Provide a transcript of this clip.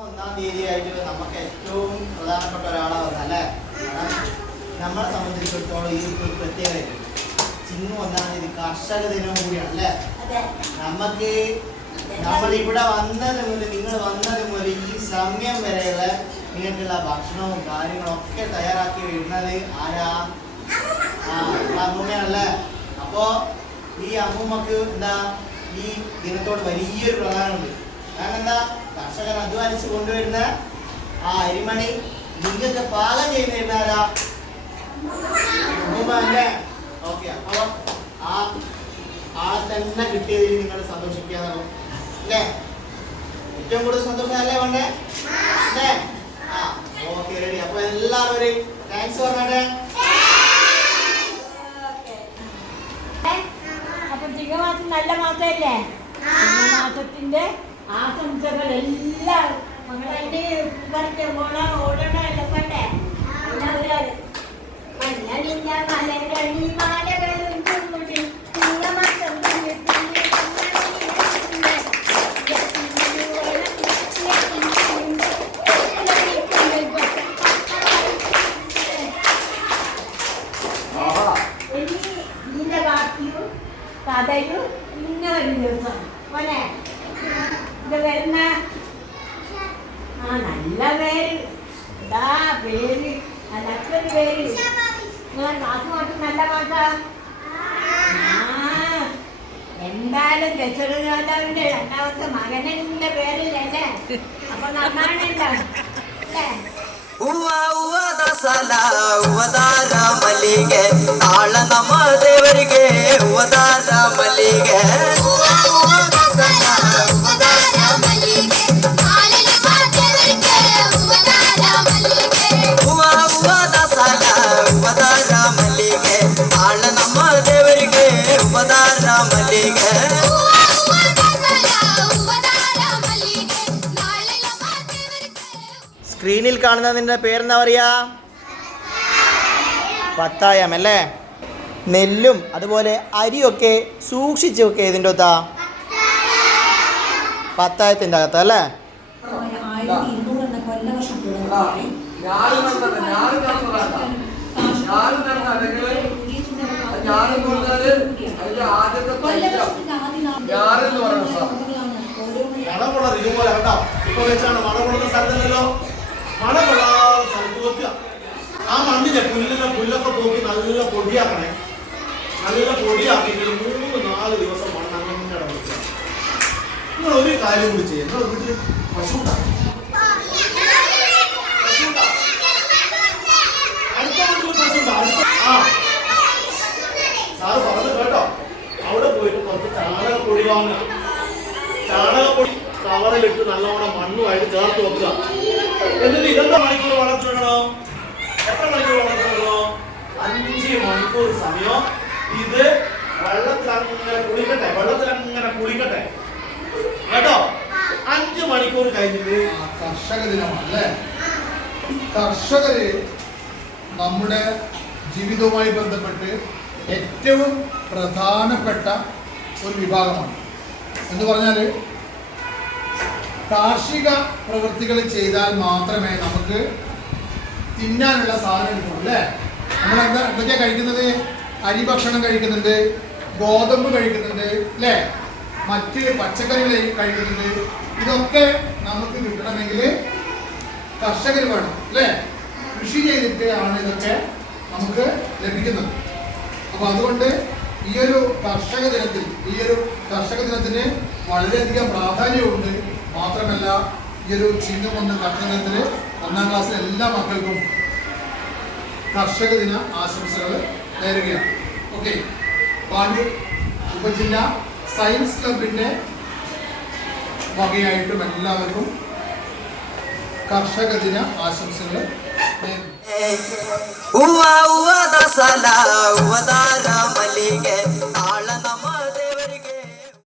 ഒന്നാം തീയതിയായിട്ട് നമുക്ക് ഏറ്റവും പ്രധാനപ്പെട്ട ഒരാളാണ് അല്ലേ? നമ്മളെ സംബന്ധിച്ചിടത്തോളം ഈ ഒരു പ്രത്യേകത ചിങ്ങം ഒന്നാം തീയതി കർഷക ദിനവും കൂടിയാണ് അല്ലേ? നമ്മളിവിടെ വന്നത് മുതൽ നിങ്ങൾ വന്നത് മുതൽ ഈ സമയം വരെയുള്ള നിങ്ങൾക്കുള്ള ഭക്ഷണവും കാര്യങ്ങളും ഒക്കെ തയ്യാറാക്കി വരുന്നത് ആരാ? അമ്മൂമ്മയാണല്ലേ? അപ്പോൾ ഈ അമ്മൂമ്മക്ക് എന്താ ഈ ദിനത്തോട് വലിയൊരു പ്രധാനമുണ്ട്. കാരണം എന്താ? കർഷകർ അധ്വാനിച്ച് കൊണ്ടുവരുന്ന ആ അരിമണി നിങ്ങൾക്ക് പാകം ചെയ്ത് തരുന്നാരാ? അമ്മൂമ്മ അല്ലേ? ഓക്കെ. അപ്പോൾ ആ ആളെ തന്നെ കിട്ടിയതിൽ നിങ്ങൾ സന്തോഷിക്കാന്നാവും അല്ലേ? ഏറ്റവും കൂടുതൽ സന്തോഷം അല്ലേ വേണ്ടേ? അല്ലേ? ആ ഓക്കെ, റെഡി. അപ്പൊ എല്ലാവരും താങ്ക്സ് പറഞ്ഞേ. അപ്പൊ ചിങ്ങമാസം നല്ല മാസമല്ലേ? ചിങ്ങമാസത്തിന്റെ ആശംസകൾ എല്ലാം മകളെ പറിച്ച് പോണോ ഓടണോ എല്ലാം വേണ്ടേ? കഥയും ഇന്ന ഒരു ദിവസം പോലെ ഇത് വരുന്ന നല്ല പേര് എന്താ പേര് നല്ലൊരു പേര് ക്ലാസ് മാസം നല്ല മാസം എന്തായാലും ദശരഥരാജാവിന്റെ രണ്ടാമത്തെ മകനിന്റെ പേരില്ലല്ലേ? അപ്പൊ നന്നാണല്ലോ അല്ലേ? ಮಲ್ಲಿಗೆ ತಾಳ ನಮ್ಮ ದೇವರಿಗೆ ಹೂವದಾರ ಮಲ್ಲಿಗೆ ಹೂವದ ಸಾಲ ಹೂವದಾರ ಮಲ್ಲಿಗೆ ತಾಳ ನಮ್ಮ ದೇವರಿಗೆ ಹೂವದಾರ ಮಲ್ಲಿಗೆ. സ്ക്രീനിൽ കാണുന്നതിൻ്റെ പേരെന്താ പറയുക? പത്തായം അല്ലേ? നെല്ലും അതുപോലെ അരിയൊക്കെ സൂക്ഷിച്ച് വെക്കുക ഇതിൻ്റെ ഒത്താ പത്തായത്തിൻ്റെ അകത്ത് അല്ലേ? ആ മണ്ണിലെ പുല്ലൊക്കെ പോക്കി നല്ല പൊടിയാക്കണേ. നല്ല പൊടിയാക്കിയിട്ട് 3-4 ദിവസം മണ്ണ് അങ്ങനെ വെക്കുക. നിങ്ങൾ ഒരു കാര്യം കൂടി ചെയ്യും. നിങ്ങൾ വീട്ടിൽ പശു ഉണ്ടാകും. സാറ് പറഞ്ഞു കേട്ടോ. അവിടെ പോയിട്ട് കുറച്ച് ചാണകപ്പൊടി വാങ്ങുക. ചാണകപ്പൊടി കവറിലിട്ട് നല്ലോണം മണ്ണുമായിട്ട് ചേർത്ത് വെക്കുക. എന്നിട്ട് 2 മണിക്കൂർ വളർത്തിടണോ? എത്ര മണിക്കൂർ വളർത്തിടണോ? 5 മണിക്കൂർ സമയം ഇത് വെള്ളത്തിലങ്ങനെ കുളിക്കട്ടെ കേട്ടോ. 5 മണിക്കൂർ കഴിഞ്ഞിട്ട് കർഷക ദിനമാണല്ലേ? കർഷകര് നമ്മുടെ ജീവിതവുമായി ബന്ധപ്പെട്ട് ഏറ്റവും പ്രധാനപ്പെട്ട ഒരു വിഭാഗമാണ്. എന്ന് പറഞ്ഞാൽ കാർഷിക പ്രവൃത്തികൾ ചെയ്താൽ മാത്രമേ നമുക്ക് തിന്നാനുള്ള സാധനം കിട്ടുള്ളൂ അല്ലേ? നമ്മളെന്താ എന്തൊക്കെയാണ് കഴിക്കുന്നത്? അരി ഭക്ഷണം കഴിക്കുന്നുണ്ട്, ഗോതമ്പ് കഴിക്കുന്നുണ്ട് അല്ലേ? മറ്റ് പച്ചക്കറികൾ കഴിക്കുന്നുണ്ട്. ഇതൊക്കെ നമുക്ക് കിട്ടണമെങ്കിൽ കർഷകർ വേണം അല്ലേ? കൃഷി ചെയ്തിട്ട് ആണ് ഇതൊക്കെ നമുക്ക് ലഭിക്കുന്നത്. അപ്പോൾ അതുകൊണ്ട് ഈ ഒരു കർഷക ദിനത്തിന് വളരെയധികം പ്രാധാന്യമുണ്ട്. മാത്രമല്ല ഈ ഒരു ചിങ്ങം 1 കർഷക ദിനത്തിൽ 1ാം ക്ലാസ്സിലെ എല്ലാ മക്കൾക്കും കർഷക ദിന ആശംസകൾ നേരുകയാണ്. ഓക്കെ, പാണ്ഡ്യ ഉപജില്ലാ സയൻസ് ക്ലബിൻ്റെ വകയായിട്ടും എല്ലാവർക്കും കർഷക ദിന ആശംസകൾ നേരുന്നു. ಹೂವದ ಸಾಲ ಹೂವದಾರ ಮಲ್ಲಿಗೆ